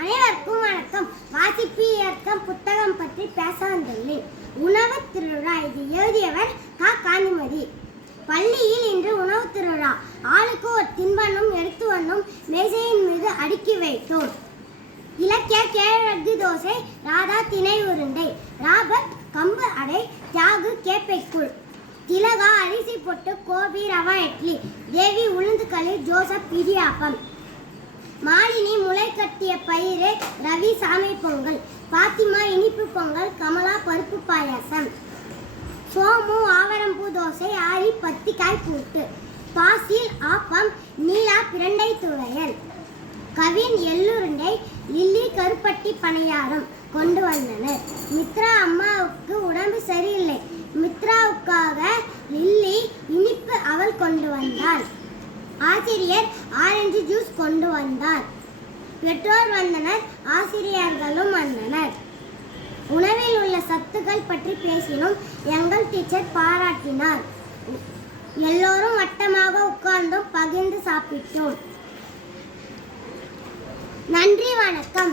அனைவருக்கும் வணக்கம் வாசிப்பு இயக்கம் புத்தகம் பற்றி பேச வந்துள்ளேன் உணவு திருவிழா இது எழுதியவர் கா. காந்திமதி பள்ளியில் இன்று உணவு திருவிழா ஆளுக்கு ஒரு தின்பண்ணும் எடுத்து வந்தும் மேசையின் மீது அடுக்கி வைத்தோம். இலக்கிய கேழகு தோசை ராதா திணை உருண்டை ராபர்ட் கம்பு அடை தியாகு கேப்பைக்குள். திலகா அரிசி பொட்டு கோபி ரவா இட்லி தேவி உளுந்துக்களி ஜோசப் இடியாப்பம். கட்டிய பயிறு ரவி சாமை பொங்கல் பாத்திமா இனிப்பு பொங்கல் கமலா பருப்பு பாயாசம் சோமு ஆவரம்பூ தோசை ஆரி பத்திக்காய் கூட்டு பாசில் ஆப்பம் நீலா பிரண்டை துவையல் கவின் எள்ளுருண்டை லில்லி கருப்பட்டி பணியாரம் கொண்டு வந்தனர். மித்ரா அம்மாவுக்கு உடம்பு சரியில்லை. மித்ராவுக்காக லில்லி இனிப்பு அவள் கொண்டு வந்தாள். ஆசிரியர் ஆரஞ்சு ஜூஸ் கொண்டு வந்தார். பெற்றோர் வந்தனர் ஆசிரியர்களும் வந்தனர். உணவில் உள்ள சத்துக்கள் பற்றி பேசினோம். எங்கள் டீச்சர் பாராட்டினார். எல்லோரும் வட்டமாக உட்கார்ந்தும் பகிர்ந்து சாப்பிட்டோம். நன்றி வணக்கம்.